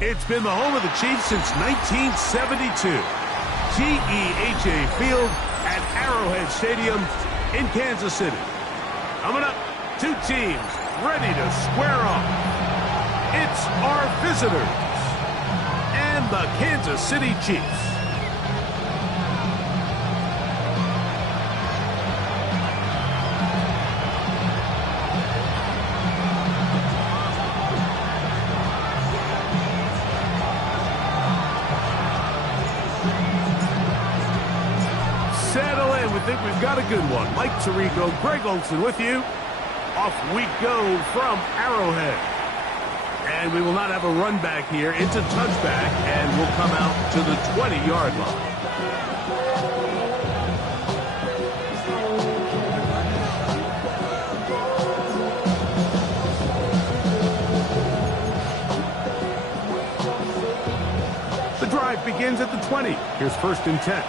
It's been the home of the Chiefs since 1972. GEHA Field at Arrowhead Stadium in Kansas City. Coming up, two teams ready to square off. It's our visitors and the Kansas City Chiefs. Settle in. We think we've got a good one. Mike Tirico, Greg Olson with you. Off we go from Arrowhead. And we will not have a run back here. It's a touchback, and we'll come out to the 20-yard line. The drive begins at the 20. Here's 1st and 10.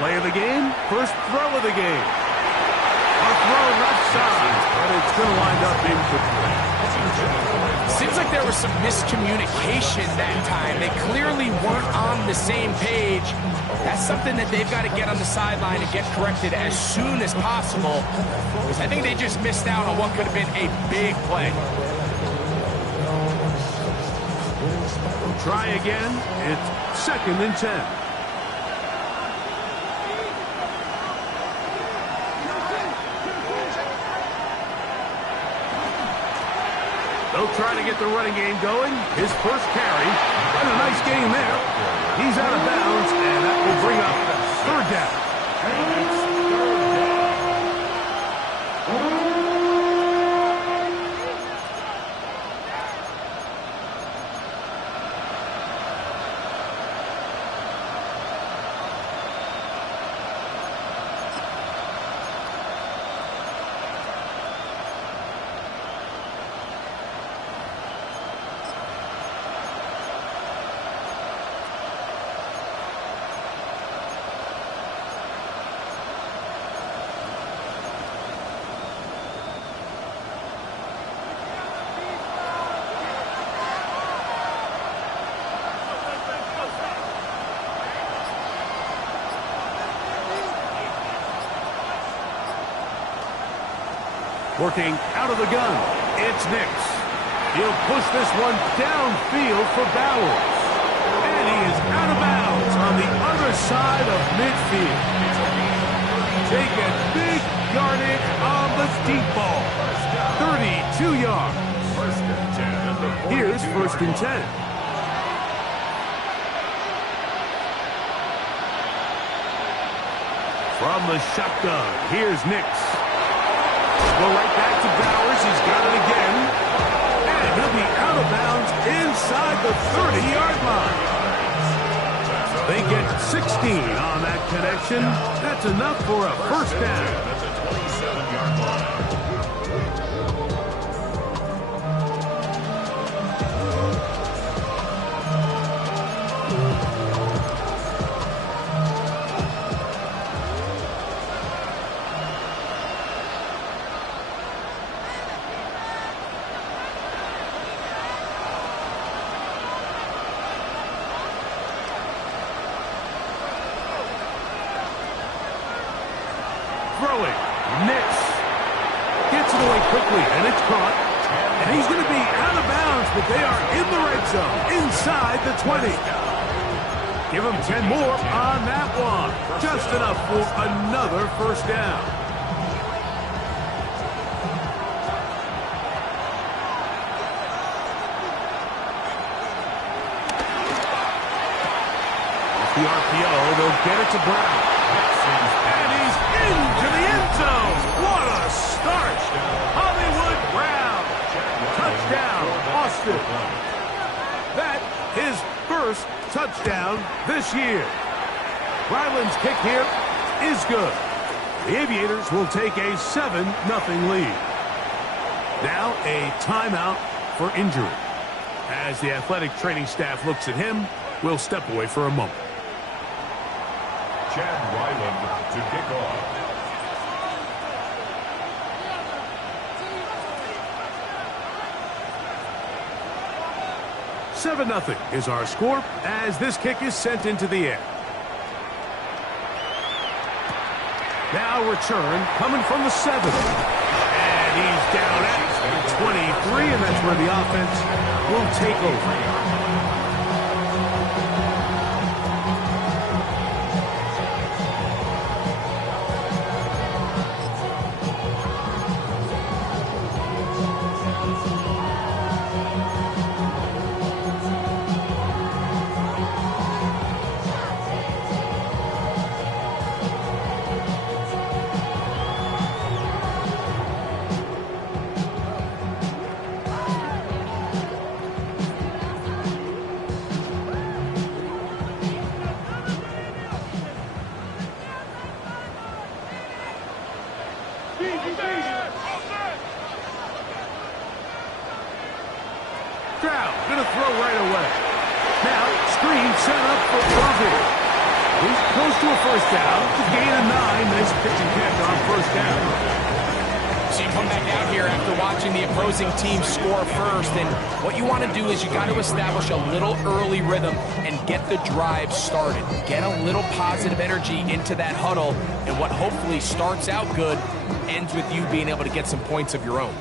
Play of the game, first throw of the game. A throw left side, but it's going to wind up incomplete. Seems like there was some miscommunication that time. They clearly weren't on the same page. That's something that they've got to get on the sideline and get corrected as soon as possible, because I think they just missed out on what could have been a big play. We'll try again. It's 2nd and 10. They'll try to get the running game going. His first carry. And a nice gain there. He's out of bounds, and that will bring up 3rd down. Working out of the gun, it's Nix. He'll push this one downfield for Bowers. And he is out of bounds on the other side of midfield. Taking big yardage on the deep ball. 32 yards. Here's 1st and 10. From the shotgun, here's Nix. Go right back to Bowers. He's got it again. And he'll be out of bounds inside the 30-yard line. They get 16 on that connection. That's enough for a 1st down. That's a 27-yard line. Throwing, Nix gets it away quickly, and it's caught. And he's going to be out of bounds, but they are in the red zone, inside the 20. Give him 10 more on that one. Just enough for another 1st down. The RPO, they'll get it to Brown. And he's into the end zone. What a start. Hollywood Brown. Touchdown, Austin. That his first touchdown this year. Ryland's kick here is good. The Aviators will take a 7-0 lead. Now a timeout for injury. As the athletic training staff looks at him, we'll step away for a moment. Chad Ryland to kick off. Nothing is our score as this kick is sent into the air. Now return coming from the 7. And he's down at the 23, and that's where the offense will take over. Crowd gonna throw right away. Now screen set up for Irving. He's close to a first down. To gain a 9. Nice pitch and catch on first down. So you come back out here after watching the opposing team score first, and what you want to do is you got to establish a little early rhythm and get the drive started. Get a little positive energy into that huddle, and what hopefully starts out good ends with you being able to get some points of your own.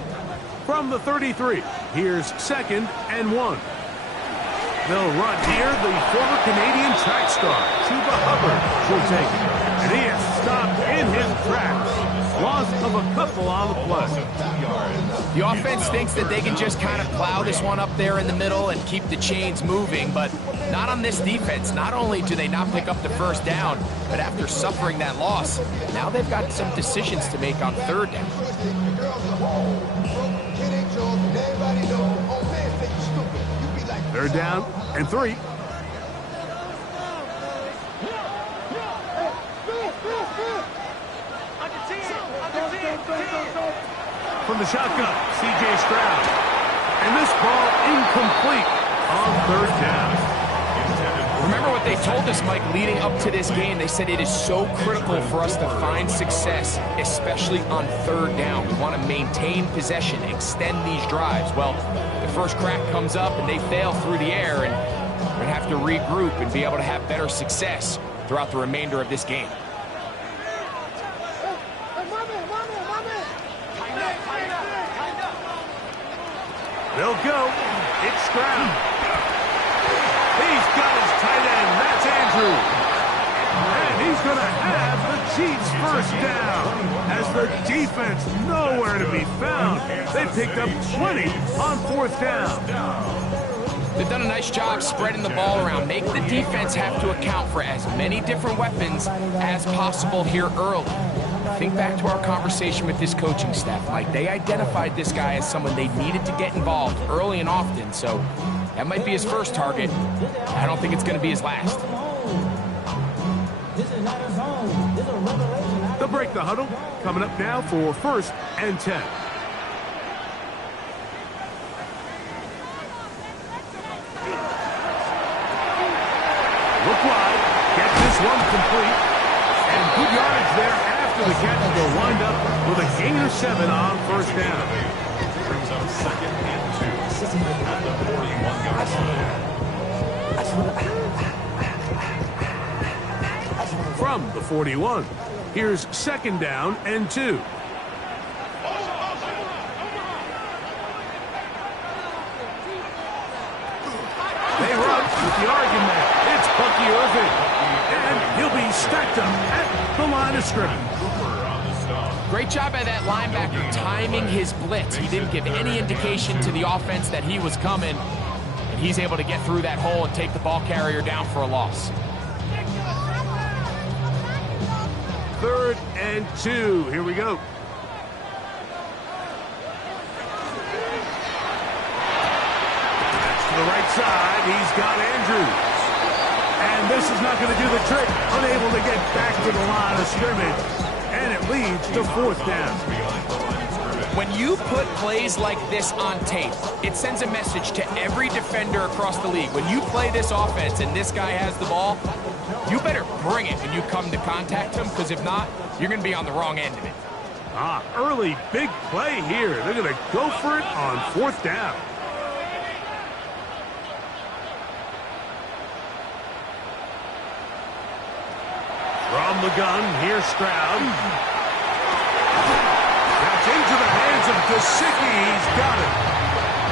From the 33, here's 2nd and 1. They'll run here. The former Canadian track star, Chuba Hubbard, will take it. And he is stopped in his tracks. Loss of a couple on the play. The offense thinks that they can just kind of plow this one up there in the middle and keep the chains moving, but not on this defense. Not only do they not pick up the first down, but after suffering that loss, now they've got some decisions to make on 3rd down. 3rd down and 3. From the shotgun, C.J. Stroud. And this ball incomplete on 3rd down. Remember what they told us, Mike, leading up to this game. They said it is so critical for us to find success, especially on 3rd down. We want to maintain possession, extend these drives. Well, the first crack comes up and they fail through the air, and we're going to have to regroup and be able to have better success throughout the remainder of this game. They'll go. It's Stroud. He's got his tight end. That's Andrews. And he's going to have the Chiefs first down. As the defense nowhere to be found. They picked up 20 on 4th down. They've done a nice job spreading the ball around. Make the defense have to account for as many different weapons as possible here early. Think back to our conversation with this coaching staff, Mike. They identified this guy as someone they needed to get involved early and often, so that might be his first target. I don't think it's going to be his last. They'll break the huddle. Coming up now for 1st and 10. Look wide. Get this one complete. And good yardage there after the catch. They'll wind up with a gain of 7 on 1st down. Brings up 2nd and 2. At the 41-yard line. From the 41, here's 2nd down and 2. They run with the argument. It's Bucky Irving. And he'll be stacked up at the line of scrimmage. Great job by that linebacker timing his blitz. He didn't give any indication to the offense that he was coming, and he's able to get through that hole and take the ball carrier down for a loss. 3rd and 2. Here we go. That's to the right side. He's got Andrews. And this is not going to do the trick. Unable to get back to the line of scrimmage. And it leads leads to fourth down. When you put plays like this on tape, it sends a message to every defender across the league. When you play this offense and this guy has the ball, you better bring it when you come to contact him, because if not, you're going to be on the wrong end of it. Early big play here. They're going to go for it on fourth down. From the gun, here's Stroud. That's into the hands of Gesicki. He's got it.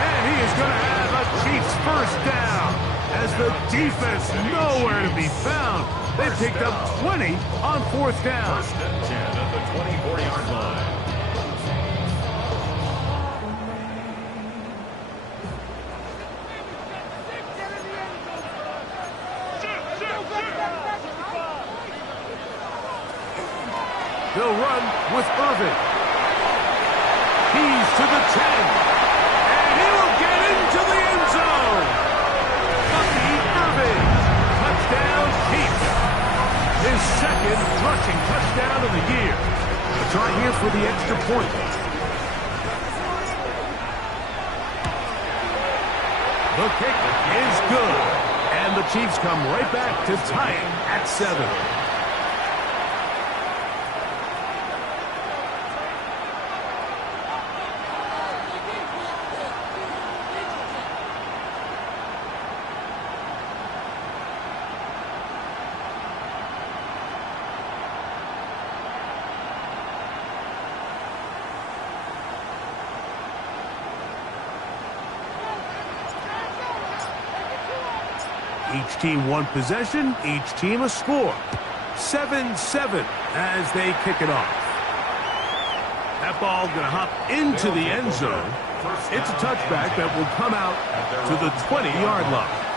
And he is going to have a Chiefs first down. As the defense nowhere to be found. They've picked up 20 on fourth down. First and 10 at the 24-yard line. They'll run with Irvin. He's to the 10. And he will get into the end zone. Bucky Irvin. Touchdown Chiefs. His second rushing touchdown of the year. A try here for the extra point. The kick is good. And the Chiefs come right back to tie it at 7. Each team one possession, each team a score. 7-7 as they kick it off. That ball going to hop into the end zone. It's a touchback that will come out to the 20-yard line.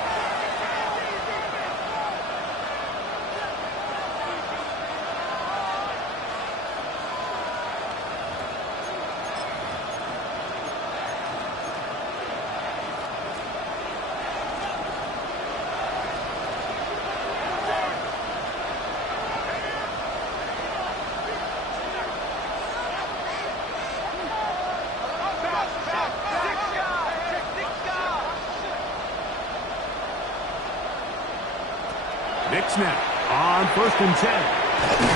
Knicks now on first and 10.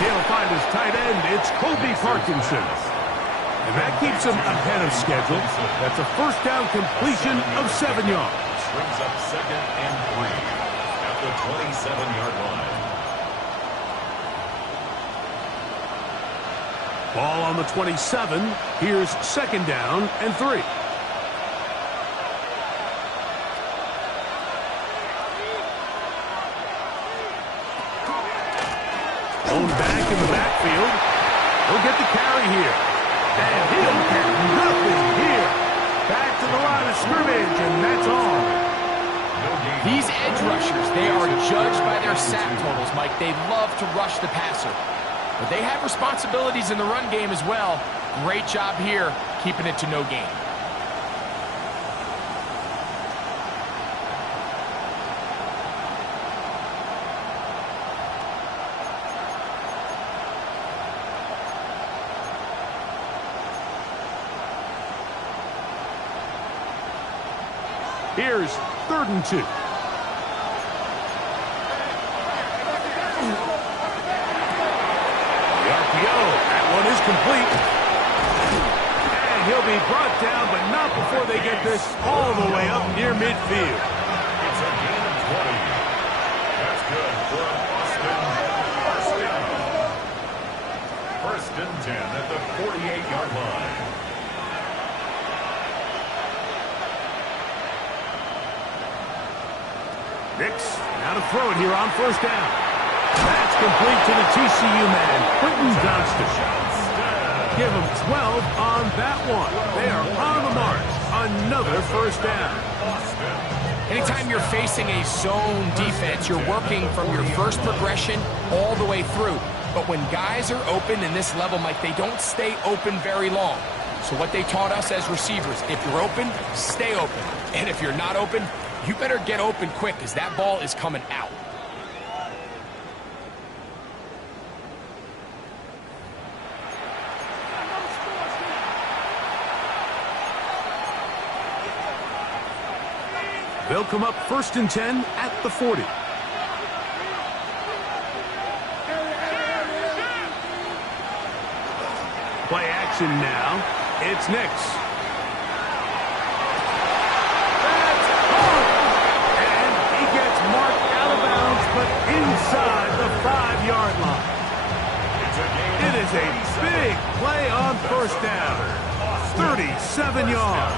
He'll find his tight end. It's Kobe Parkinson. And that keeps him ahead of schedule. That's a first down completion of 7 yards. Brings up second and 3 at the 27-yard line. Ball on the 27. Here's second down and 3. Back in the backfield. He'll get the carry here. And he'll get nothing here. Back to the line of scrimmage, and that's all. These edge rushers, they are judged by their sack totals, Mike. They love to rush the passer. But they have responsibilities in the run game as well. Great job here, keeping it to no gain. Here's 3rd and 2. The RPO, that one is complete. And he'll be brought down, but not before they get this all the way up near midfield. It's a gain of 20. That's good for a Boston first down. First and 10 at the 48-yard line. Knicks now to throw it here on first down. That's complete to the TCU man, Quentin Johnston. Give him 12 on that one. They are on the march. Another first down. Anytime you're facing a zone defense, you're working from your first progression all the way through. But when guys are open in this level, Mike, they don't stay open very long. So what they taught us as receivers, if you're open, stay open. And if you're not open, you better get open quick, because that ball is coming out. They'll come up 1st and 10 at the 40. Play action now. It's Nix. That's home! And he gets marked out of bounds, but inside the 5-yard line. It is a big play on 1st down. 37 yards.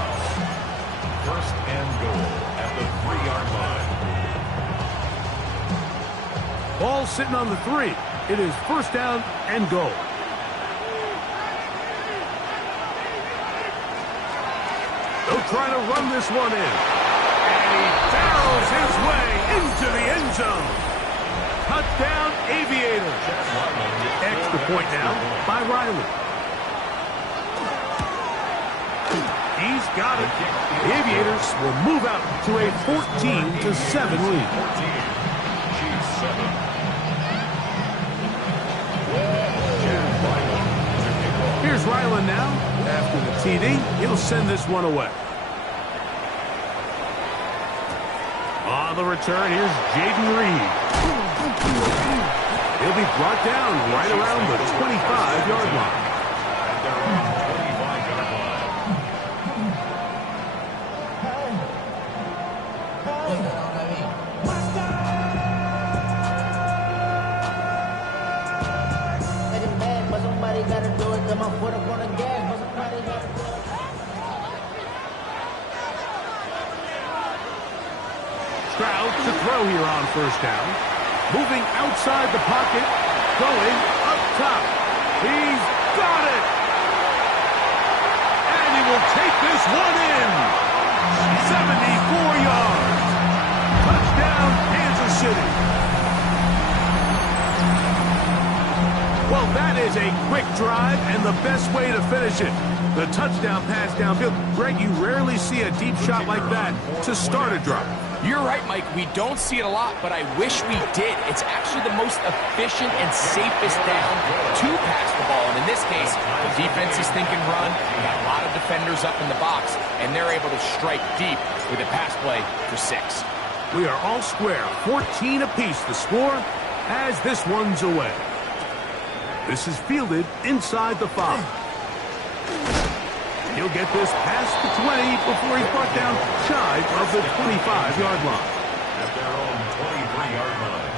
1st and goal at the 3-yard line. Ball sitting on the 3. It is 1st down and goal. They'll try to run this one in. And he barrels his way into the end zone. Touchdown, Aviators. Extra point now by Riley. He's got it. The Aviators will move out to a 14-7 lead. Here's Ryland now. After the TD, he'll send this one away. On the return, here's Jaden Reed. He'll be brought down right around the 25-yard line. At their own 25-yard line. But somebody gotta do it. Got my foot up on the gas, but somebody gotta do it. Stroud to throw here on 1st down. Moving outside the pocket, going up top. He's got it! And he will take this one in. 74 yards. Touchdown, Kansas City. Well, that is a quick drive and the best way to finish it. The touchdown pass downfield. Greg, you rarely see a deep shot like that to start a drive. You're right, Mike. We don't see it a lot, but I wish we did. It's actually the most efficient and safest down to pass the ball. And in this case, the defense is thinking run. We got a lot of defenders up in the box, and they're able to strike deep with a pass play for 6. We are all square. 14 apiece the score as this one's away. This is fielded inside the 5. He'll get this past the 20 before he's brought down shy of the 25-yard line. At their own 23-yard line.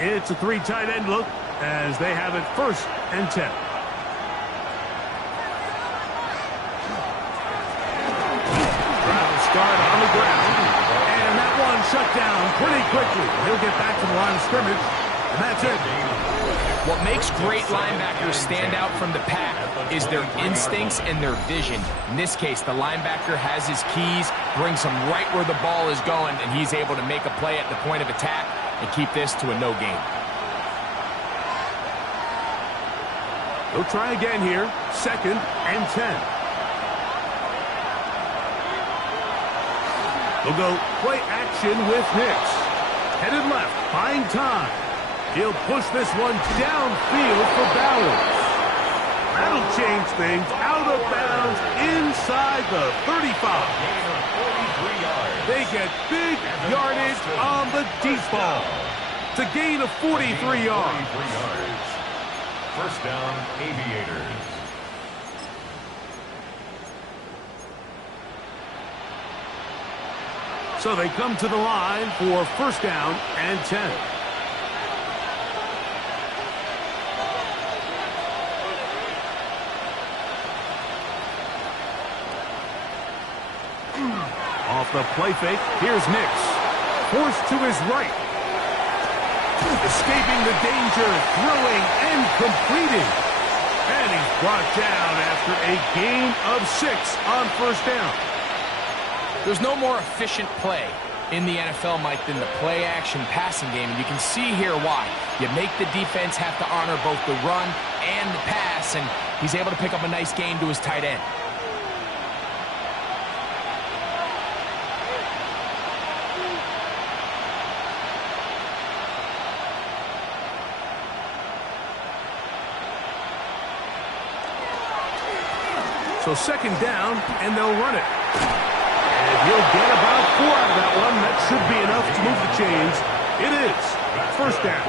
It's a 3 tight end look as they have it 1st and 10. Start on the ground, and that one shut down pretty quickly. He'll get back to the line of scrimmage, and that's it. What makes great linebackers stand out from the pack is their instincts and their vision. In this case, the linebacker has his keys, brings him right where the ball is going, and he's able to make a play at the point of attack and keep this to a no gain. They'll try again here, 2nd and 10. They'll go play action with Nix. Headed left, buying time. He'll push this one downfield for Bowers. That'll change things. Out of bounds inside the 35. They get big yardage on the deep ball. It's a gain of 43 yards. 1st down, Aviators. So they come to the line for 1st down and 10. Off the play fake, here's Nix. Forced to his right. Escaping the danger, throwing and completing. And he's brought down after a gain of 6 on 1st down. There's no more efficient play in the NFL, Mike, than the play-action passing game, and you can see here why. You make the defense have to honor both the run and the pass, and he's able to pick up a nice gain to his tight end. So second down, and they'll run it. And he'll get about 4 out of that one. That should be enough to move the chains. It is first down.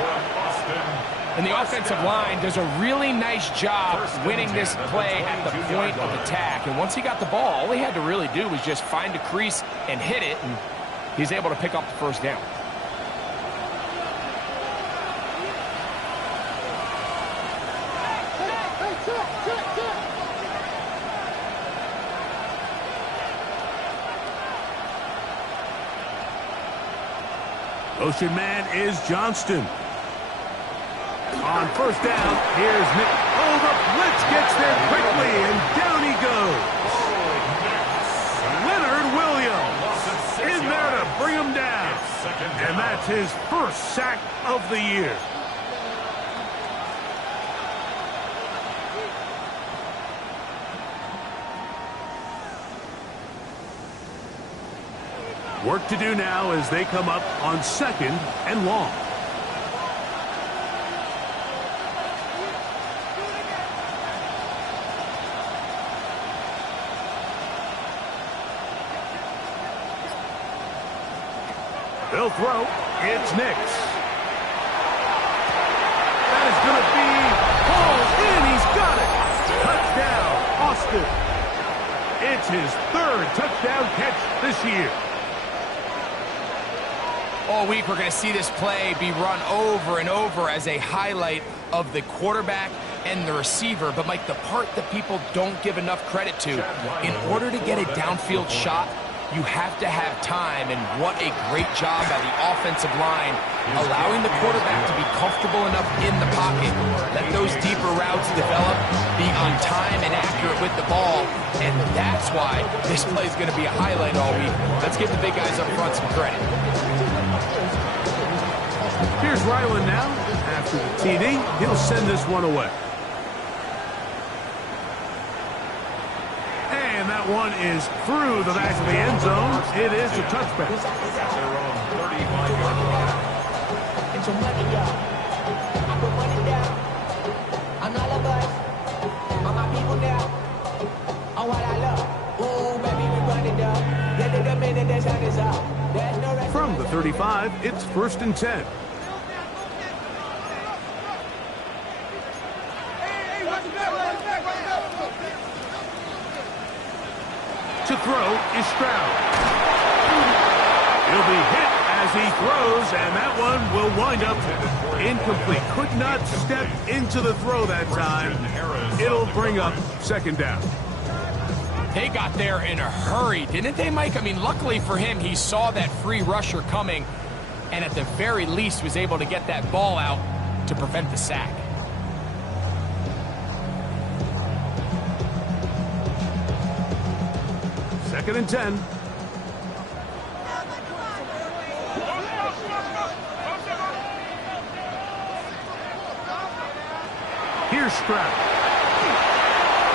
And the offensive line does a really nice job winning this play at the point of attack. And once he got the ball, all he had to really do was just find a crease and hit it, and he's able to pick up the first down. Motion man is Johnston. On first down, here's Nick. Oh, the blitz gets there quickly, and down he goes. Leonard Williams in there to bring him down. And that's his first sack of the year. Work to do now as they come up on second and long. They'll throw. It's Nix. That is going to be pulled in. He's got it. Touchdown, Austin. It's his third touchdown catch this year. All week, we're going to see this play be run over and over as a highlight of the quarterback and the receiver. But, Mike, the part that people don't give enough credit to, in order to get a downfield shot, you have to have time, and what a great job by the offensive line, allowing the quarterback to be comfortable enough in the pocket, let those deeper routes develop, be on time and accurate with the ball, and that's why this play is going to be a highlight all week. Let's give the big guys up front some credit. Here's Ryland now. After the TD, he'll send this one away. And that one is through the back of the end zone. It is a touchback. It's your money, y'all. I put money down on all of us, on my people now, on what I love. Ooh, baby, we run it up. The minute the sun is up. There's no rest. From the 35, it's first and 10. To throw is Stroud. He'll be hit as he throws, and that one will wind up incomplete. Could not step into the throw that time. It'll bring up second down. They got there in a hurry, didn't they, Mike? I mean, luckily for him, he saw that free rusher coming, and at the very least was able to get that ball out to prevent the sack. Second and 10. Here's Stroud.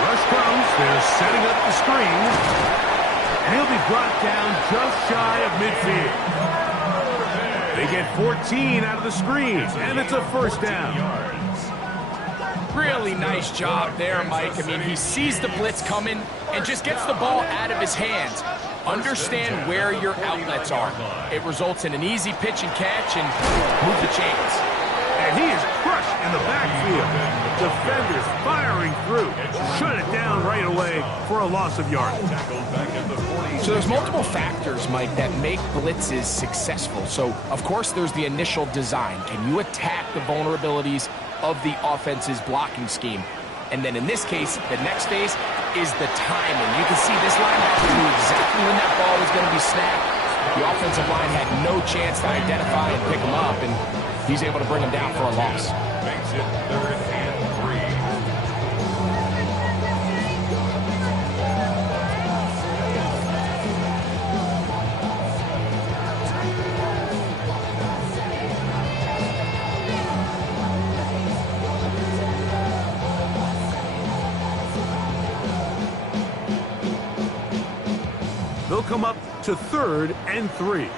Rush comes. They're setting up the screen. And he'll be brought down just shy of midfield. They get 14 out of the screen, and it's a first down. Really nice job there, Mike. I mean, he sees the blitz coming and just gets the ball out of his hands. Understand where your outlets are. It results in an easy pitch and catch and move the chains. And he is crushed in the backfield. Defenders firing through. Shut it down right away for a loss of yardage. So there's multiple factors, Mike, that make blitzes successful. So, of course, there's the initial design. Can you attack the vulnerabilities of the offense's blocking scheme? And then in this case, the next phase is the timing. You can see this linebacker knew exactly when that ball was going to be snapped. The offensive line had no chance to identify and pick him up, and he's able to bring him down for a loss. Makes it third and 3. They'll come up to third and 3.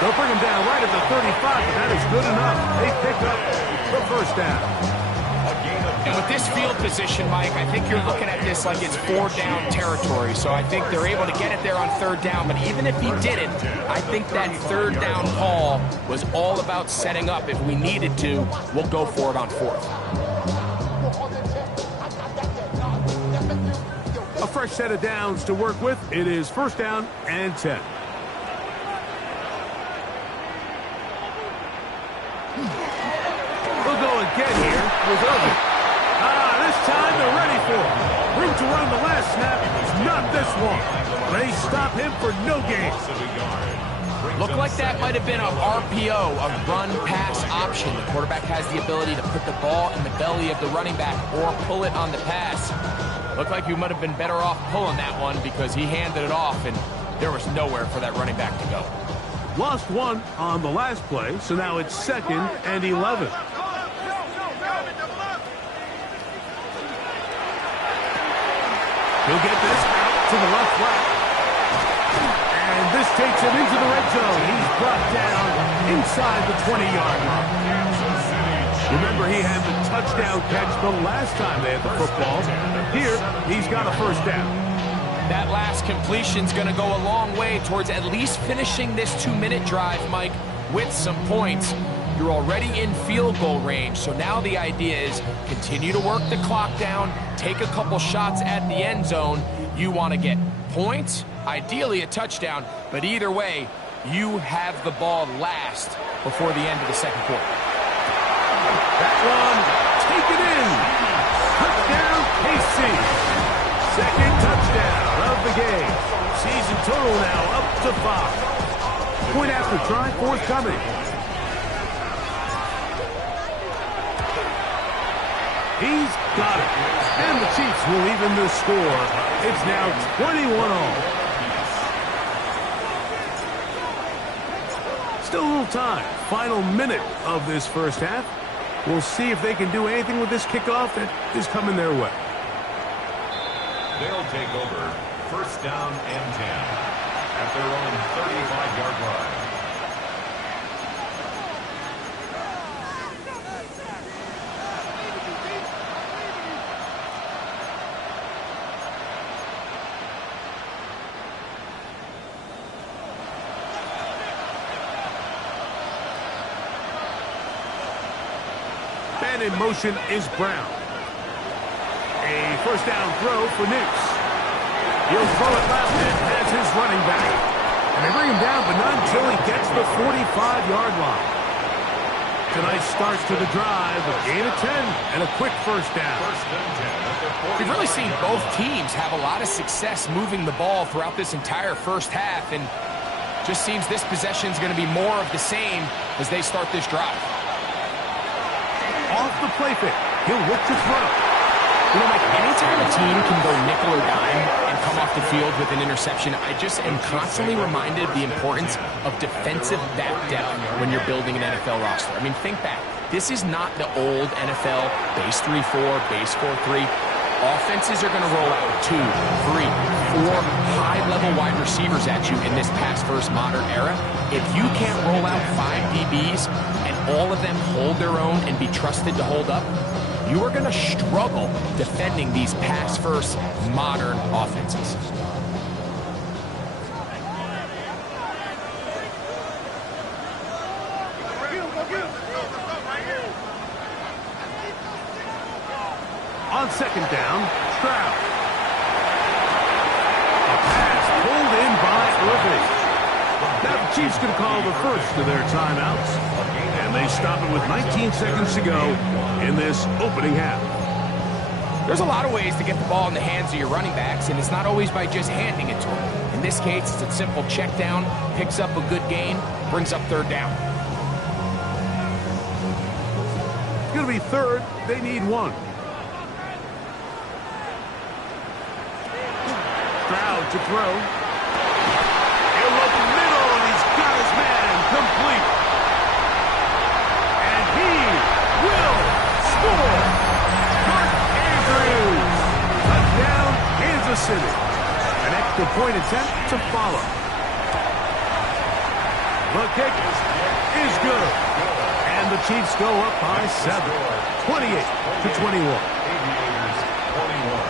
They'll bring him down right at the 35, but that is good enough. They pick up the first down. And with this field position, Mike, I think you're looking at this like it's 4-down territory. So I think they're able to get it there on 3rd down. But even if he didn't, I think that 3rd down call was all about setting up. If we needed to, we'll go for it on 4th. A fresh set of downs to work with. It is 1st down and 10. We'll go again here with Irvin. This time they're ready for it. Room to run the last snap. Not this one. They stop him for no gain. Looked like that might have been a RPO, a run-pass option. The quarterback has the ability to put the ball in the belly of the running back or pull it on the pass. Looked like you might have been better off pulling that one because he handed it off, and there was nowhere for that running back to go. Lost one on the last play, so now it's 2nd and 11. He'll get this out to the left flat. And this takes him into the red zone. He's brought down inside the 20-yard line. Remember, he had the touchdown catch the last time they had the football. Here, he's got a 1st down. That last completion's going to go a long way towards at least finishing this 2-minute drive, Mike, with some points. You're already in field goal range, so now the idea is continue to work the clock down, take a couple shots at the end zone. You want to get points, ideally a touchdown, but either way, you have the ball last before the end of the 2nd quarter. That one, taken in. Touchdown, KC. 2nd touchdown of the game. Season total now up to 5. Point after try forthcoming. He's got it. And the Chiefs will even the score. It's now 21-all. Still a little time. Final minute of this 1st half. We'll see if they can do anything with this kickoff that is coming their way. They'll take over 1st down and 10 at their own 35-yard line. And in motion is Brown. A 1st down throw for Nix. He'll throw it left and has his running back. And they bring him down, but not until he gets the 45-yard line. Tonight's starts to the drive, a gain of 10 and a quick 1st down. We've really seen both teams have a lot of success moving the ball throughout this entire 1st half, and just seems this possession is going to be more of the same as they start this drive. Off the play fake. He'll look to throw. You know, Mike, anytime a team can go nickel or dime and come off the field with an interception, I just am constantly reminded of the importance of defensive back depth when you're building an NFL roster. I mean, think back. This is not the old NFL base 3-4, base 4-3. Offenses are going to roll out 2, 3, 4 high-level wide receivers at you in this pass-first modern era. If you can't roll out 5 DBs and all of them hold their own and be trusted to hold up, you are going to struggle defending these pass-first modern offenses. On 2nd down, Stroud. A pass pulled in by Irving. Now the Chiefs can call the first of their timeouts. And they stop it with 19 seconds to go in this opening half. There's a lot of ways to get the ball in the hands of your running backs, and it's not always by just handing it to them. In this case, it's a simple check down, picks up a good gain, brings up 3rd down. It's going to be 3rd. They need 1. Stroud to throw. He'll look middle, and he's got his man complete. And he will score. Mark Andrews. Touchdown, Kansas City. An extra point attempt to follow. The kick is good. And the Chiefs go up by 7, 28-21. Aviators 21.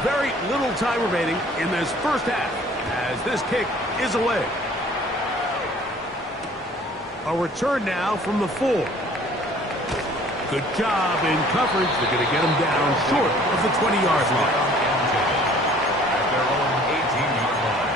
Very little time remaining in this first half as this kick is away. A return now from the 4. Good job in coverage. They're going to get him down short of the 20-yard line. At their own 18-yard line.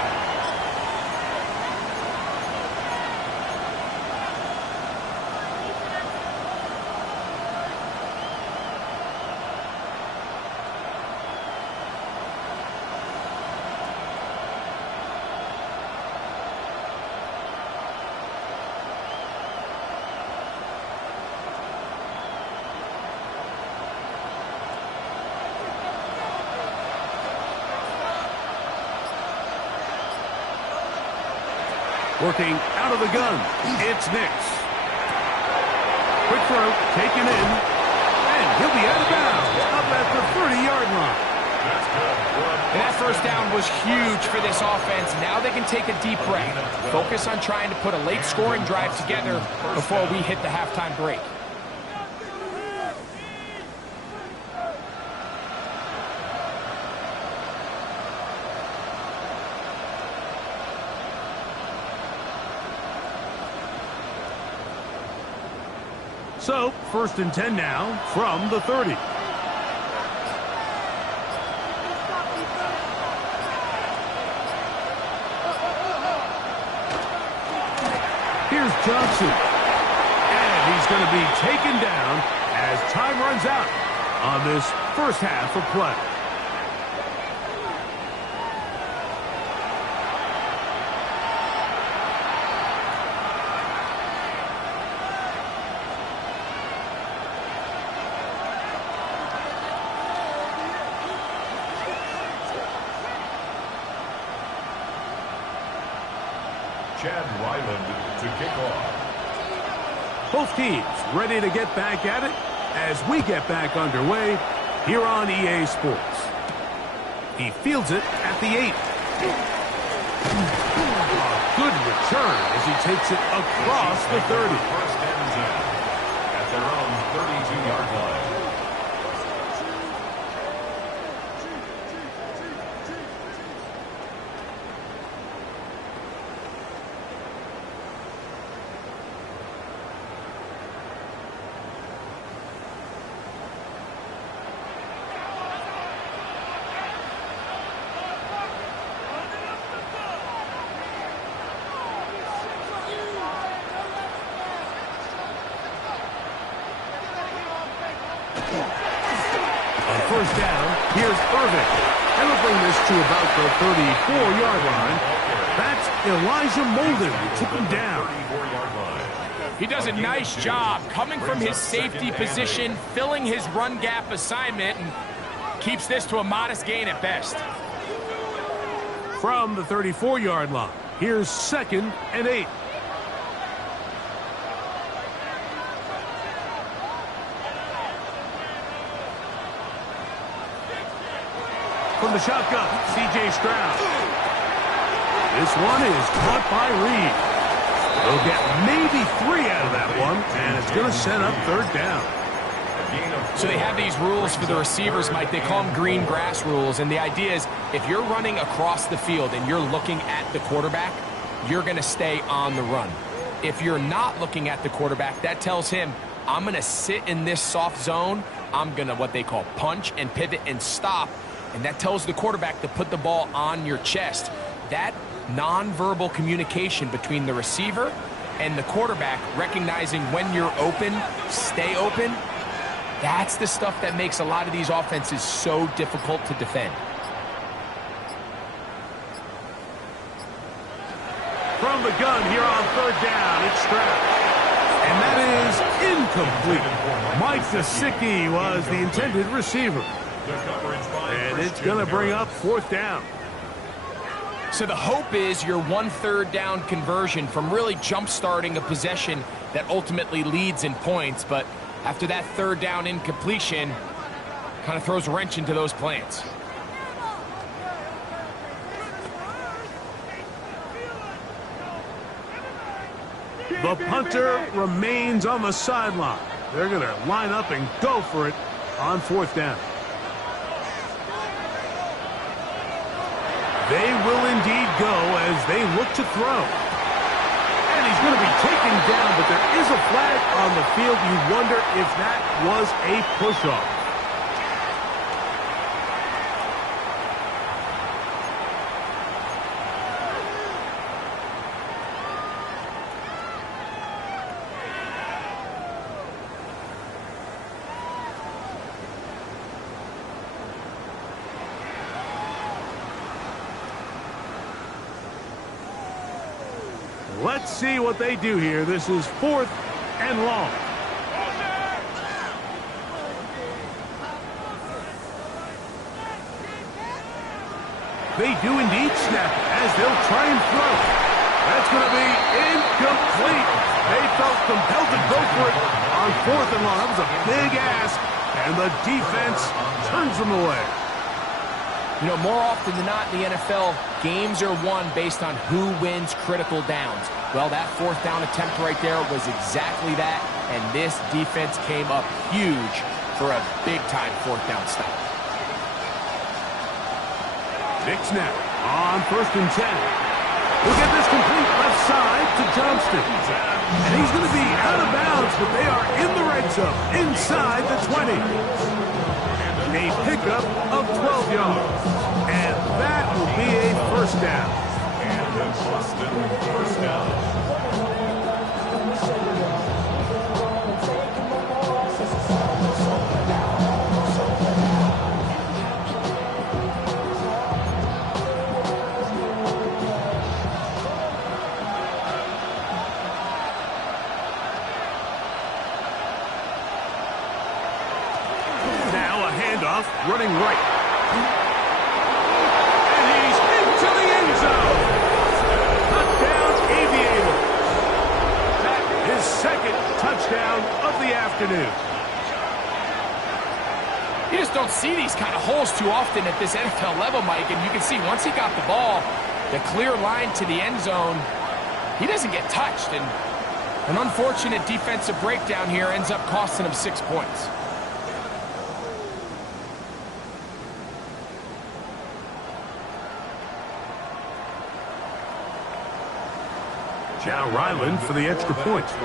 Working out of the gun, it's Nix. Quick throw, taken in, and he'll be out of bounds up at the 30-yard line. And that first down was huge for this offense. Now they can take a deep breath. Focus on trying to put a late scoring drive together before we hit the halftime break. So, 1st and 10 now from the 30. Here's Johnson. And he's going to be taken down as time runs out on this first half of play. Chad Ryland to kick off. Both teams ready to get back at it as we get back underway here on EA Sports. He fields it at the 8. A good return as he takes it across the 30. 1st and 10 at their own 32-yard line. First down, here's Irvin. And we'll bring this to about the 34-yard line. That's Elijah Molden who took him down. 34-yard line. He does a nice job coming from his safety position, filling his run gap assignment, and keeps this to a modest gain at best. From the 34-yard line, here's 2nd and 8. From the shotgun, C.J. Stroud. This one is caught by Reed. They'll get maybe 3 out of that one, and it's going to set up 3rd down. So they have these rules for the receivers, Mike. They call them green grass rules, and the idea is if you're running across the field and you're looking at the quarterback, you're going to stay on the run. If you're not looking at the quarterback, that tells him, I'm going to sit in this soft zone. I'm going to what they call punch and pivot and stop. And that tells the quarterback to put the ball on your chest. That nonverbal communication between the receiver and the quarterback, recognizing when you're open, stay open, that's the stuff that makes a lot of these offenses so difficult to defend. From the gun here on 3rd down, it's Stroud. And that is incomplete. Mike Gesicki was the intended receiver. And it's going to bring up 4th down. So the hope is your 1/3 down conversion from really jump-starting a possession that ultimately leads in points, but after that 3rd down incompletion, kind of throws a wrench into those plans. The punter remains on the sideline. They're going to line up and go for it on 4th down. They will indeed go as they look to throw. And he's going to be taken down, but there is a flag on the field. You wonder if that was a push-off. Let's see what they do here. This is 4th and long. They do indeed snap as they'll try and throw. That's going to be incomplete. They felt compelled to go for it on 4th and long. That was a big ask, and the defense turns them away. You know, more often than not in the NFL, games are won based on who wins critical downs. Well, that 4th down attempt right there was exactly that, and this defense came up huge for a big-time 4th down stop. Big snap on 1st and 10. We'll get this complete left side to Johnston. And he's going to be out of bounds, but they are in the red zone, inside the 20. A pickup of 12 yards. And that will be a 1st down. And a Boston 1st down. Running right. And he's into the end zone. Touchdown, Aviator. That is his 2nd touchdown of the afternoon. You just don't see these kind of holes too often at this NFL level, Mike. And you can see once he got the ball, the clear line to the end zone, he doesn't get touched. And an unfortunate defensive breakdown here ends up costing him 6 points. Now Ryland for the extra point. He's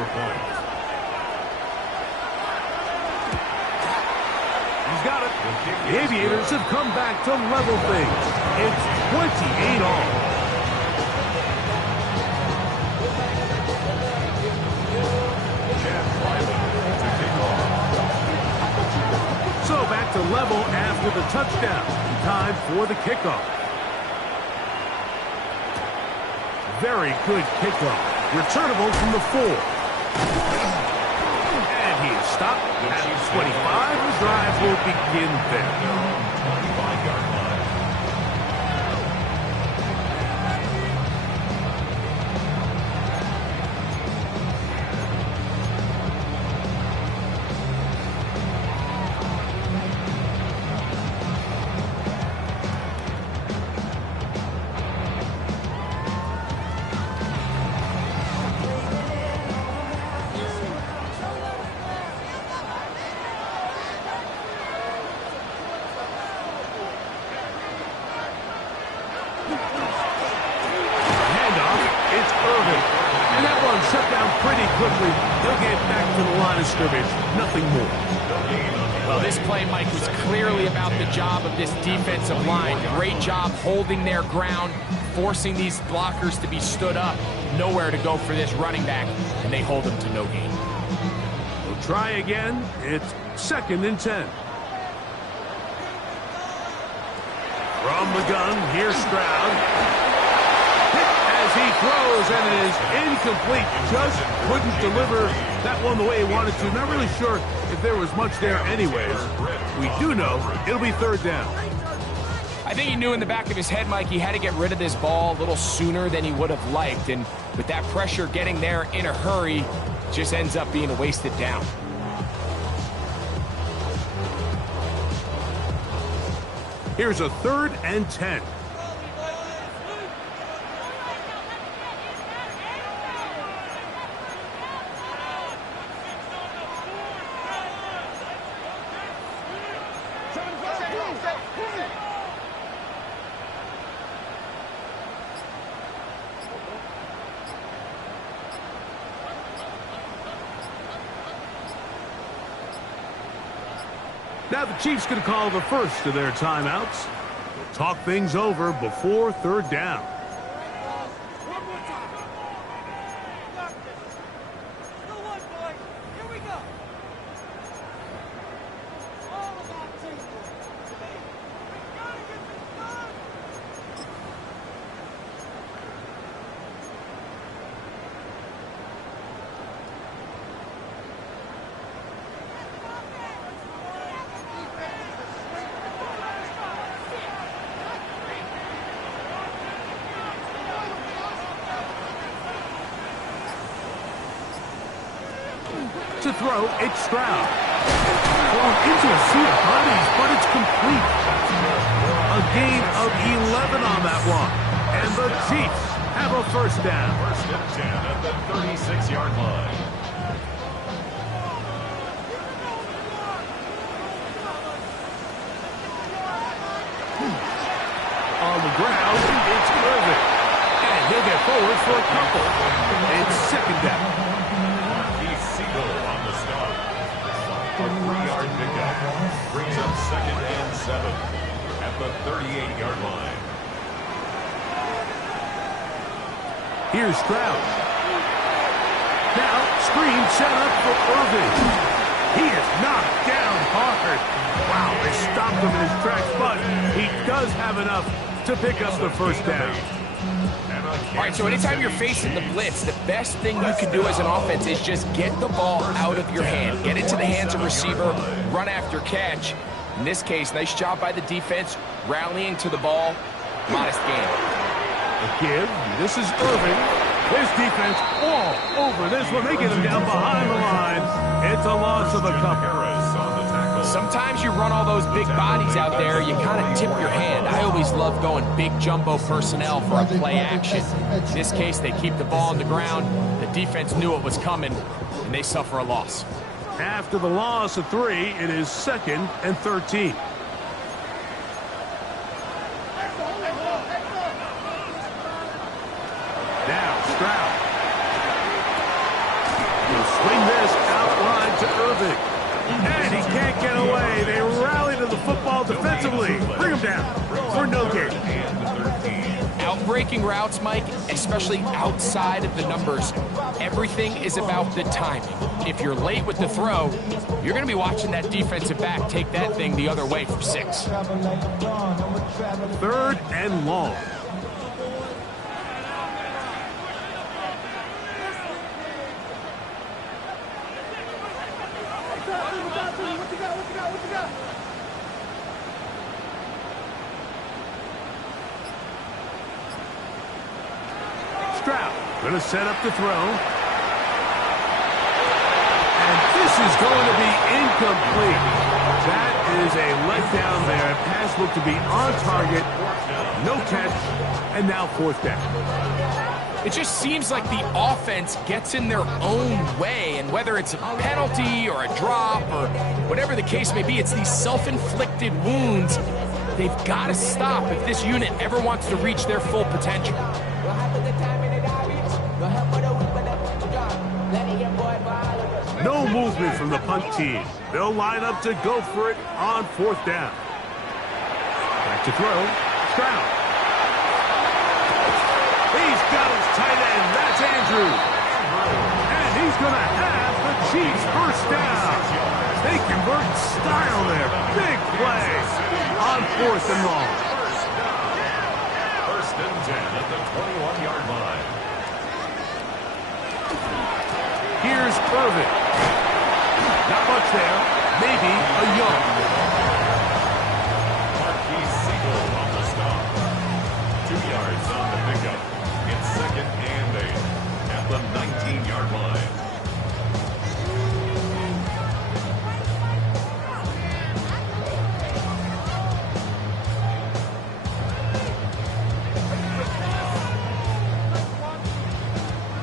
got it. The Aviators have come back to level things. It's 28 all. So back to level after the touchdown. Time for the kickoff. Very good kickoff. Returnable from the 4. And he is stopped at the 25. The drive will begin there. 25-yard line. Quickly, they'll get back to the line of scrimmage. Nothing more. Well, this play, Mike, was clearly about the job of this defensive line. Great job holding their ground, forcing these blockers to be stood up. Nowhere to go for this running back, and they hold him to no gain. We'll try again. It's 2nd and 10. From the gun, here's Stroud. He throws, and it is incomplete. Just couldn't deliver that one the way he wanted to. Not really sure if there was much there anyways. We do know it'll be 3rd down. I think he knew in the back of his head, Mike, he had to get rid of this ball a little sooner than he would have liked. And with that pressure getting there in a hurry, just ends up being a wasted down. Here's a 3rd and 10. Now the Chiefs can call the first of their timeouts. We'll talk things over before 3rd down. To throw, it's Stroud. Thrown into a sea of bodies, but it's complete. A gain of 11 on that one. And the Chiefs have a first down. 1st and 10 at the 36-yard line. On the ground, it's Irvin. And he'll get forward for a couple. It's 2nd down. On the stop. A 3-yard pickup. Brings up 2nd and 7 at the 38-yard line. Here's Stroud. Now, screen set up for Irvin. He is knocked down hard. Wow, they stopped him in his tracks, but he does have enough to pick up the first down. All right, so anytime you're facing the blitz, the best thing you can do as an offense is just get the ball out of your hand. Get it to the hands of receiver, run after catch. In this case, nice job by the defense, rallying to the ball. Modest gain. A give. This is Irvin. His defense all over this one. They get him down behind the line. It's a loss of a couple. Sometimes you run all those big bodies out there, you kind of tip your hand. I always love going big jumbo personnel for a play action. In this case, they keep the ball on the ground. The defense knew it was coming, and they suffer a loss. After the loss of 3, it is 2nd and 13. Now, Stroud. He'll swing this outline to Irvin. And he can't get away. They rally to the football defensively. Bring him down for no gain. Outbreaking routes, Mike, especially outside of the numbers, everything is about the timing. If you're late with the throw, you're going to be watching that defensive back take that thing the other way for 6. 3rd and long. Stroud going to set up the throw. And this is going to be incomplete. That is a letdown there. Pass looked to be on target. No catch. And now 4th down. It just seems like the offense gets in their own way, and whether it's a penalty or a drop or whatever the case may be, it's these self-inflicted wounds. They've got to stop if this unit ever wants to reach their full potential. No movement from the punt team. They'll line up to go for it on 4th down. Back to throw. Stroud. He's got his tight end. That's Andrew. And he's going to have the Chiefs first down. They convert in style there. Big play on 4th and long. 1st and 10 at the 21-yard line. Here's Irvin. Not much there. Maybe a yard. On the yards on the pickup. It's 2nd and 8 at the 19-yard line.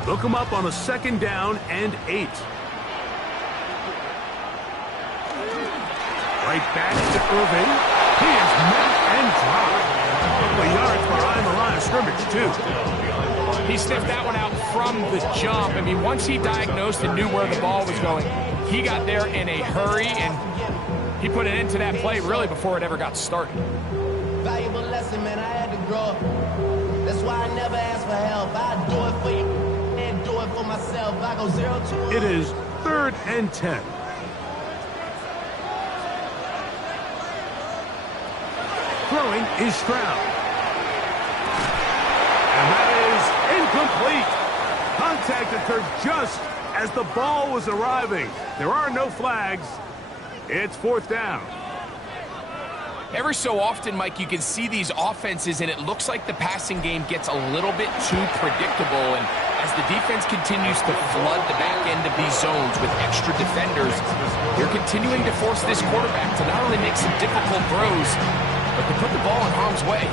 Look him up on a 2nd down and 8. Right back to Irving. He is met and dropped. A couple of yards behind the line of scrimmage, too. He sniffed that one out from the jump. I mean, once he diagnosed and knew where the ball was going, he got there in a hurry, and he put an end to that play really before it ever got started. Valuable lesson, man. I had to grow up. That's why I never ask for help. I do it for you and do it for myself. I go 0 to 1. It is 3rd and 10. Throwing is Stroud. And that is incomplete. Contact occurred just as the ball was arriving. There are no flags. It's 4th down. Every so often, Mike, you can see these offenses, and it looks like the passing game gets a little bit too predictable. And as the defense continues to flood the back end of these zones with extra defenders, they're continuing to force this quarterback to not only make some difficult throws, but to put the ball in harm's way.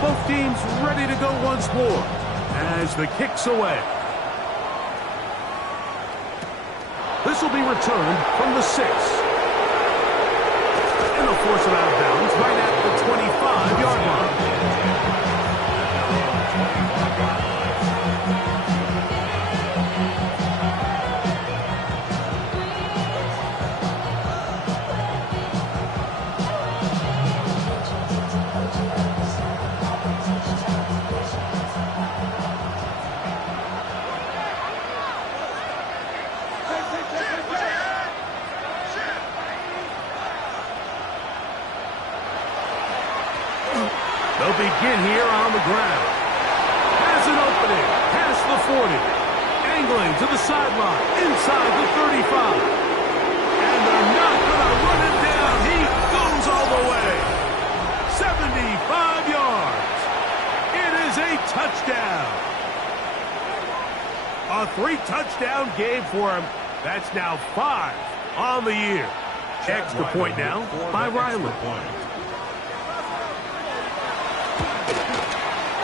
Both teams ready to go once more as the kick's away. This will be returned from the 6. And they'll force it out of bounds right at the 25-yard line. They'll begin here on the ground. Has an opening past the 40. Angling to the sideline, inside the 35. And they're not going to run him down. He goes all the way. 75 yards. It is a touchdown. A 3-touchdown game for him. That's now 5 on the year. Extra point now by Riley.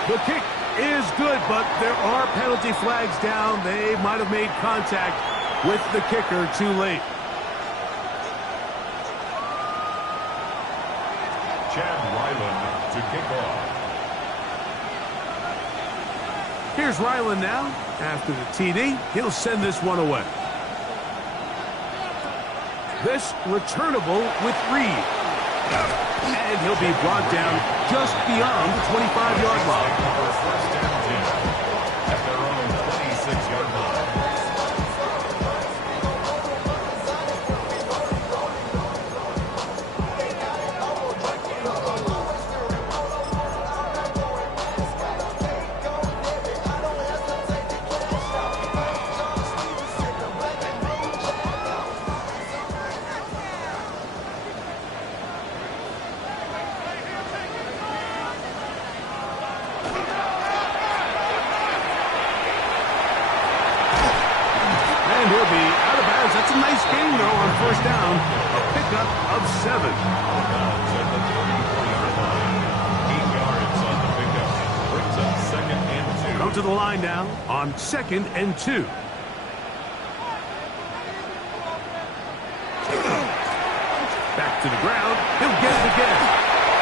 The kick is good, but there are penalty flags down. They might have made contact with the kicker too late. Chad Ryland to kick off. Here's Ryland now. After the TD, he'll send this one away. This returnable with Reed. And he'll be brought down just beyond the 25-yard line. First down 10 at their own 26-yard line. And he'll be out of bounds. That's a nice gain, though, on 1st down. A pickup of 7. At the 34-yard line. 8 yards on the pickup. Brings up 2nd and 2. Come to the line now on 2nd and 2. Back to the ground. He'll get it again.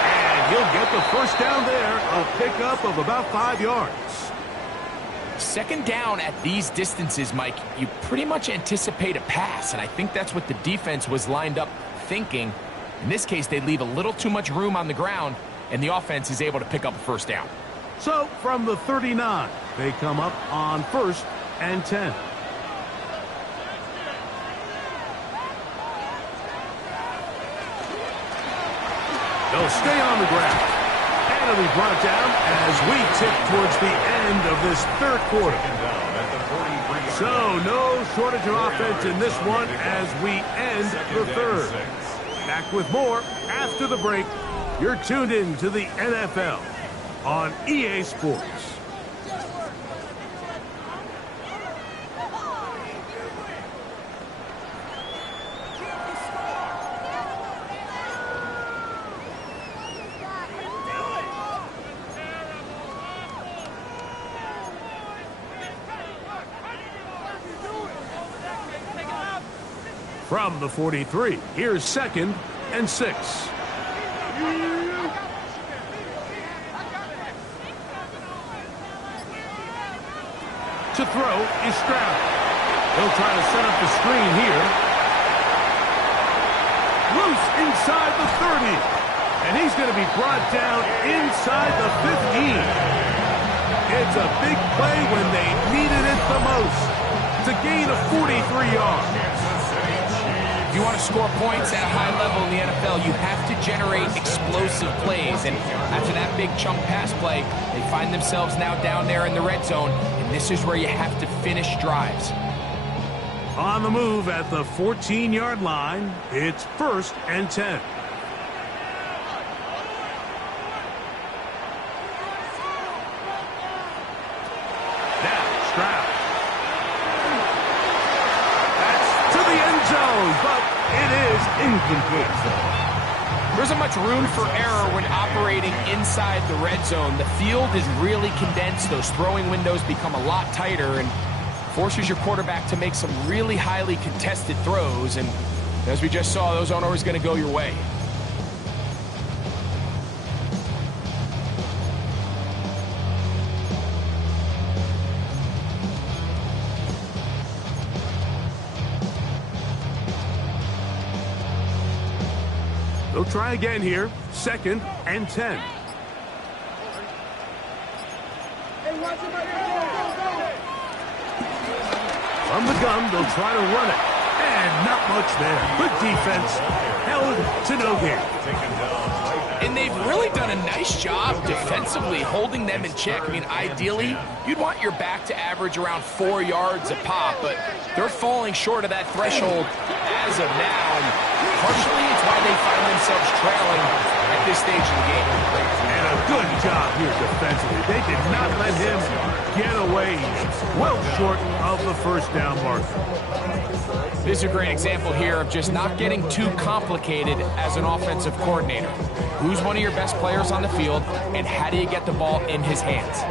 And he'll get the 1st down there. A pickup of about 5 yards. 2nd down at these distances, Mike, you pretty much anticipate a pass, and I think that's what the defense was lined up thinking. In this case, they leave a little too much room on the ground, and the offense is able to pick up a 1st down. So, from the 39, they come up on 1st and 10. They'll stay on the ground. And it'll be brought down as we tip towards the end of this third quarter. So no shortage of offense in this one as we end the third. Back with more after the break. You're tuned in to the NFL on EA Sports. From the 43, here's 2nd and 6. To throw is Stroud. He'll try to set up the screen here. Loose inside the 30. And he's going to be brought down inside the 15. It's a big play when they needed it the most. To gain a 43 yards. If you want to score points at a high level in the NFL, you have to generate explosive plays. And after that big chunk pass play, they find themselves now down there in the red zone. And this is where you have to finish drives. On the move at the 14-yard line, it's 1st and 10. Now, Stroud. But it is incomplete. There isn't much room for error when operating inside the red zone. The field is really condensed. Those throwing windows become a lot tighter and forces your quarterback to make some really highly contested throws. And as we just saw, those aren't always going to go your way. They'll try again here. 2nd and 10. From the gun, they'll try to run it. And not much there. Good defense. Held to no gain. And they've really done a nice job defensively holding them in check. I mean, ideally, you'd want your back to average around 4 yards a pop, but they're falling short of that threshold as of now. And partially, it's why they find themselves trailing at this stage of the game. And a good job here defensively. They did not let him get away. Well short of the first down marker. This is a great example here of just not getting too complicated as an offensive coordinator. Who's one of your best players on the field, and how do you get the ball in his hands?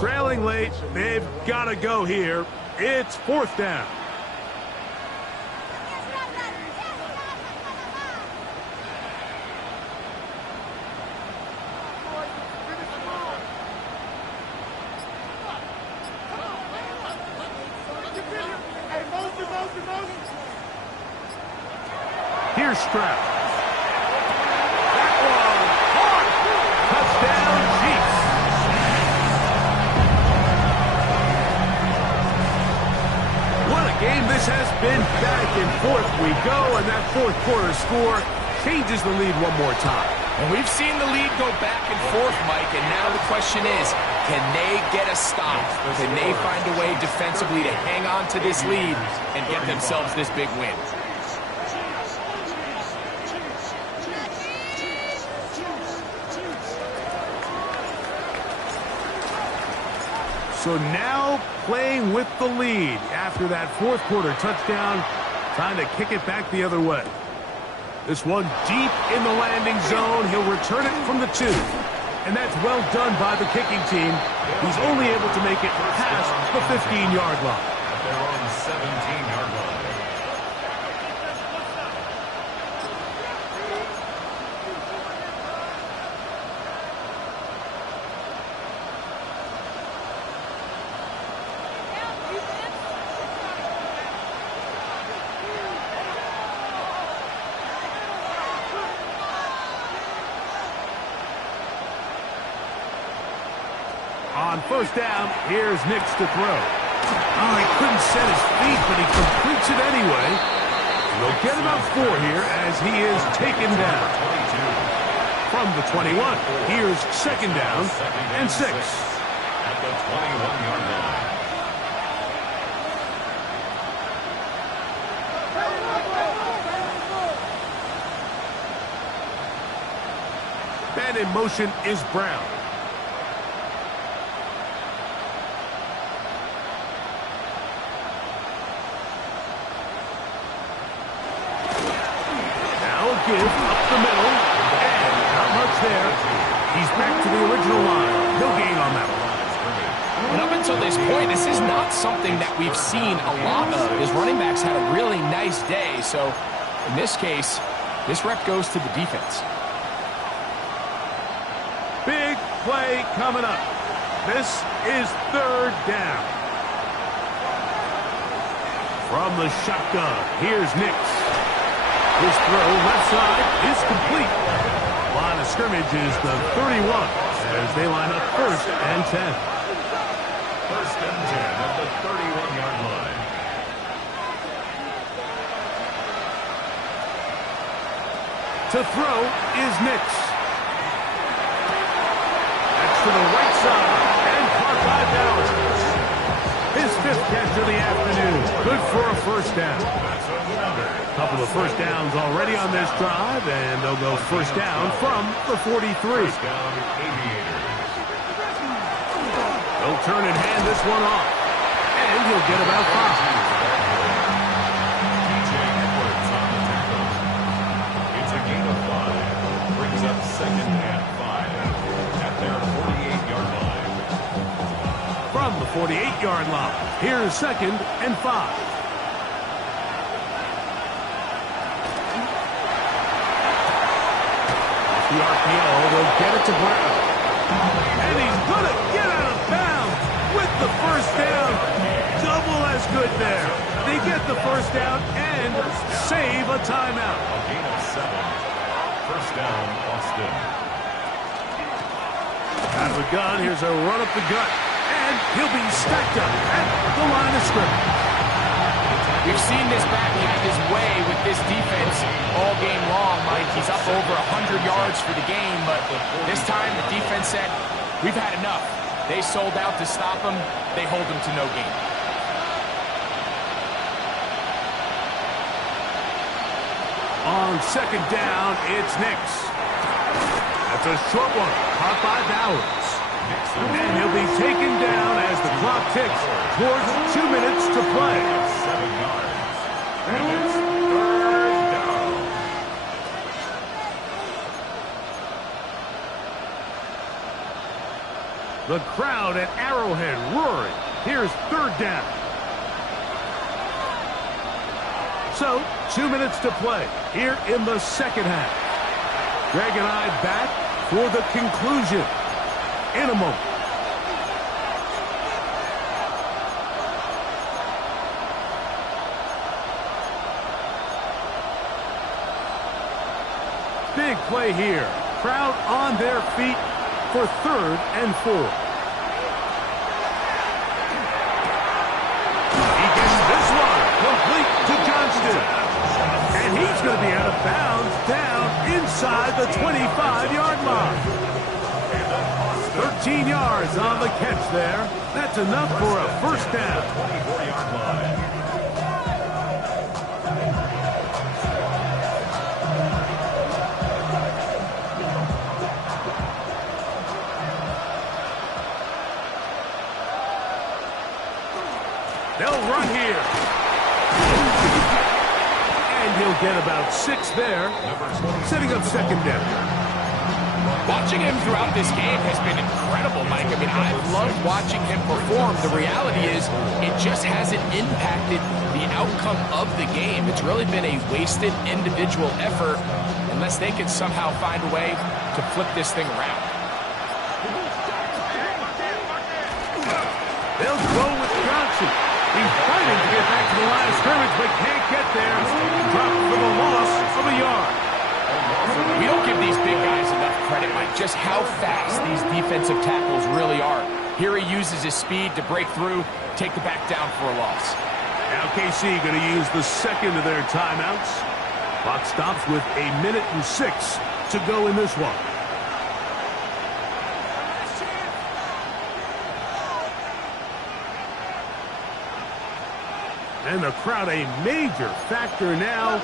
Trailing late, they've got to go here. It's 4th down. Here's Stroud. That one caught. Touchdown, Chiefs. What a game this has been. Back and forth we go, and that 4th quarter score changes the lead one more time. And we've seen the lead go back and forth, Mike, and now the question is, can they get a stop? Can they find a way defensively to hang on to this lead and get themselves this big win? So now playing with the lead after that 4th quarter touchdown, trying to kick it back the other way. This one deep in the landing zone. He'll return it from the 2. And that's well done by the kicking team. He's only able to make it past the 15-yard line. They're on the 17-yard line. On first down, here's Nix to throw. Oh, he couldn't set his feet, but he completes it anyway. They'll get about 4 here as he is taken down. From the 21, here's second down and 6. At the 21-yard line. Man in motion is Brown. Give up the middle, and not much there. He's back to the original line. No gain on that one. And up until this point, this is not something that we've seen a lot of. His running backs had a really nice day, so in this case, this rep goes to the defense. Big play coming up. This is third down. From the shotgun, here's Nix. His throw left side is complete. Line of scrimmage is the 31 as they line up first and 10. First and 10 at the 31-yard line. To throw is Nix. That's to the right side and caught by Dallas. His 5th catch of the afternoon. Good for a first down. Couple of first downs already on this drive, and they'll go first down from the 43. First down, Aviators. They'll turn and hand this one off, and he'll get about 5. DJ Edwards on the tackle. It's a gain of 5. Brings up second and 5 at their 48-yard line. From the 48-yard line, here's second and 5. The RPO will get it to Brown. And he's going to get out of bounds with the first down. Double as good there. They get the first down and save a timeout. A gain of 7. First down, Austin. Out of the gun, here's a run up the gut. And he'll be stacked up at the line of scrimmage. We've seen this back have his way with this defense all game long, Mike. He's up over 100 yards for the game, but this time the defense said, we've had enough. They sold out to stop him. They hold him to no gain. On second down, it's Nix. That's a short one, caught by Bowers. And he'll be taken down as the clock ticks towards 2 minutes to play. 7 yards. And it's third down. The crowd at Arrowhead roaring. Here's third down. So, 2 minutes to play here in the second half. Greg and I back for the conclusion in a moment. Big play here. Crowd on their feet for third and 4. He gets this one complete to Johnston. And he's going to be out of bounds down inside the 25-yard line. 13 yards on the catch there. That's enough for a first down. 24-yard line. They'll run here. And he'll get about 6 there, setting up second down. Watching him throughout this game has been incredible, Mike. I mean, I've loved watching him perform. The reality is it just hasn't impacted the outcome of the game. It's really been a wasted individual effort unless they can somehow find a way to flip this thing around. They'll go with Johnson. He's fighting to get back to the line of scrimmage, but can't get there. Dropped for the loss of a yard. We don't give these big guys enough credit, Mike, just how fast these defensive tackles really are. Here he uses his speed to break through, take the back down for a loss. Now KC going to use the second of their timeouts. Clock stops with 1:06 to go in this one. And the crowd a major factor now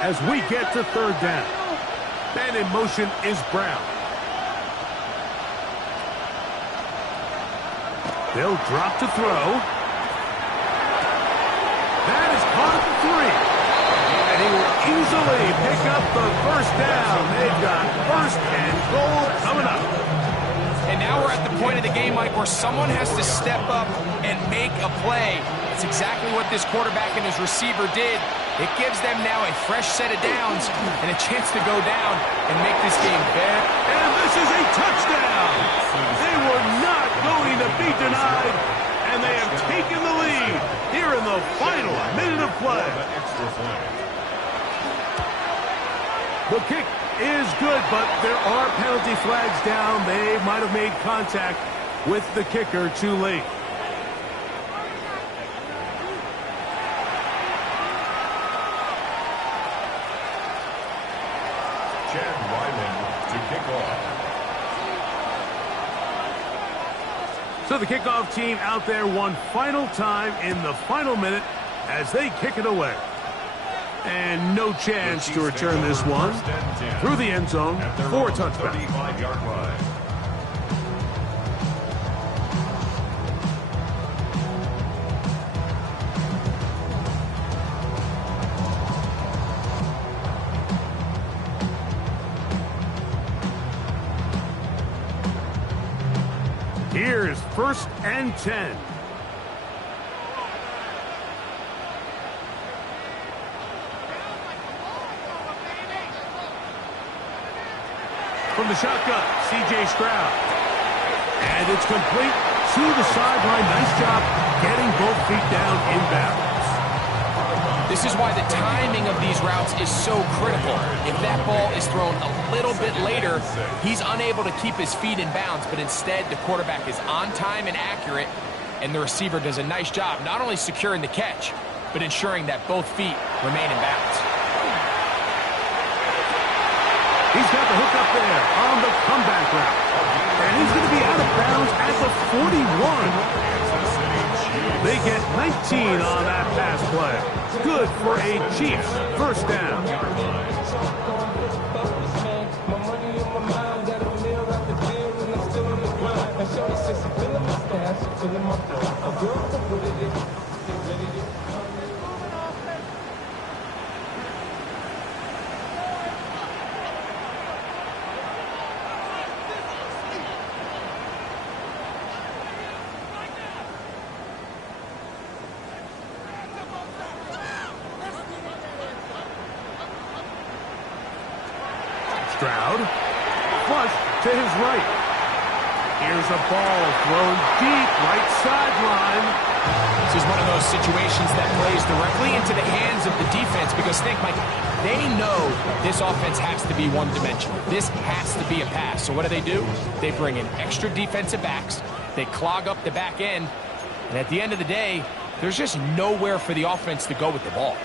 as we get to third down. And in motion is Brown. They'll drop to throw. That is caught at the 3. And he will easily pick up the first down. They've got first and goal coming up. And now we're at the point of the game, Mike, where someone has to step up and make a play. It's exactly what this quarterback and his receiver did. It gives them now a fresh set of downs and a chance to go down and make this game better. And this is a touchdown. They were not going to be denied, and they have taken the lead here in the final minute of play. The kick is good, but there are penalty flags down. They might have made contact with the kicker too late. So the kickoff team out there one final time in the final minute as they kick it away. And no chance to return this one through the end zone for a touchback. Here's first and 10. From the shotgun, C.J. Stroud. And it's complete to the sideline. Nice job getting both feet down inbounds. This is why the timing of these routes is so critical. If that ball is thrown a little bit later, he's unable to keep his feet in bounds, but instead the quarterback is on time and accurate, and the receiver does a nice job not only securing the catch, but ensuring that both feet remain in bounds. He's got the hook up there on the comeback route. And he's going to be out of bounds at the 41. They get 19 on that pass play. Good for a Chiefs first down. Stroud, flush to his right. Here's a ball thrown deep, right sideline. This is one of those situations that plays directly into the hands of the defense because think, Mike, they know this offense has to be one-dimensional. This has to be a pass. So what do? They bring in extra defensive backs. They clog up the back end. And at the end of the day, there's just nowhere for the offense to go with the ball.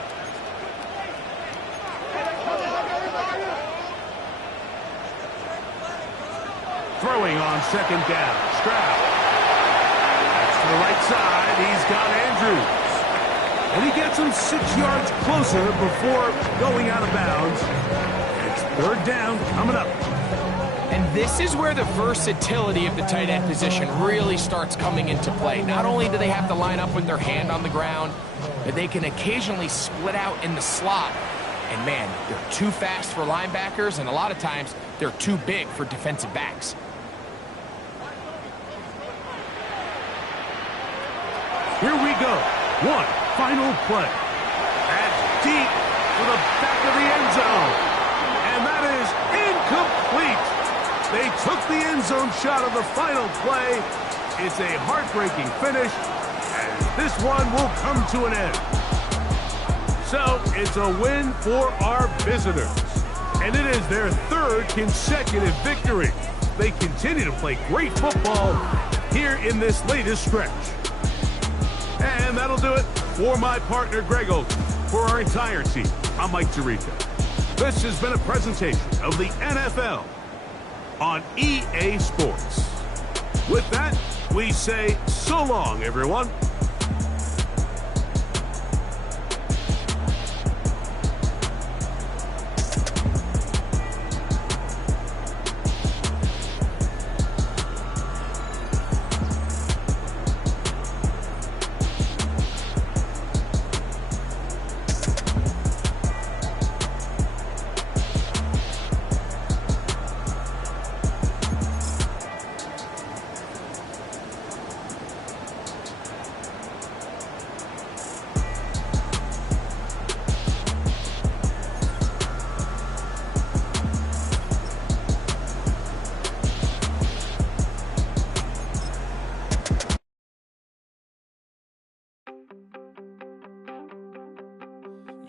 Throwing on second down, Stroud. That's to the right side. He's got Andrews. And he gets him 6 yards closer before going out of bounds. It's third down coming up. And this is where the versatility of the tight end position really starts coming into play. Not only do they have to line up with their hand on the ground, but they can occasionally split out in the slot. And man, they're too fast for linebackers, and a lot of times they're too big for defensive backs. Here we go. One final play. That's deep to the back of the end zone. And that is incomplete. They took the end zone shot on the final play. It's a heartbreaking finish, and this one will come to an end. So it's a win for our visitors. And it is their third consecutive victory. They continue to play great football, here in this latest stretch. And that'll do it for my partner, Greg Oakley. For our entire team, I'm Mike Tirico. This has been a presentation of the NFL on EA Sports. With that, we say so long, everyone.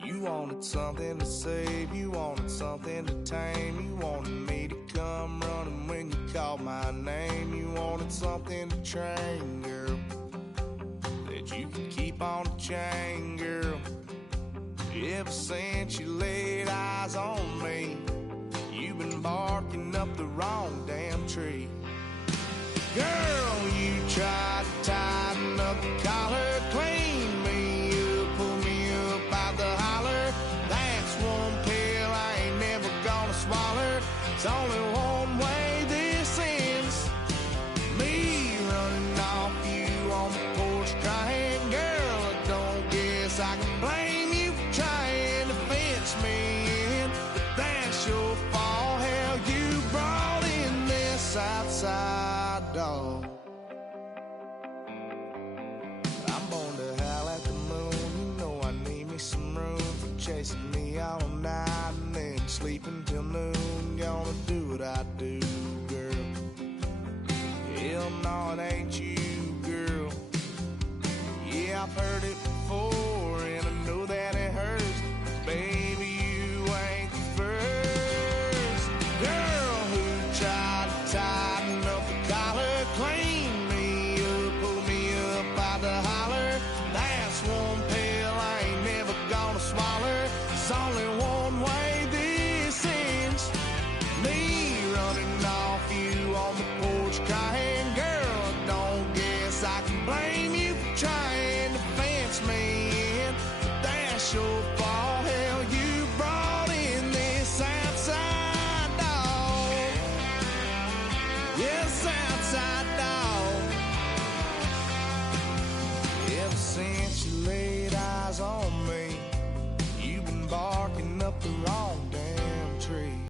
You wanted something to save, you wanted something to tame, you wanted me to come running when you called my name, you wanted something to train, girl, that you could keep on the chain, girl. Ever since you laid eyes on me, you've been barking up the wrong damn tree. Girl, you tried to tighten up the collar, clean me up, pull me up out the holler. That's one pill I ain't never gonna swallow. It's only one way this ends. Me running off you on the porch crying. Girl, I don't guess I can blame you for trying to fence me in, but that's your fault. Hell, you brought in this outside dog. I'm born to howl at the moon. You know I need me some room for chasing me all night and then sleeping till noon. Gonna do what I do, girl. Hell no, it ain't you, girl. Yeah, I've heard it before and I know that it hurts. Baby, you ain't the first girl who tried to tighten up the collar, clean me up, pull me up out the holler. That's one pill I ain't never gonna swallow. It's only one way this ends. Me running off you on the porch crying. Girl, I don't guess I can blame you for trying to fence me in, but that's your fault. Hell, you brought in this outside dog. Yes, outside dog. Ever since you laid eyes on me, you've been barking up the wrong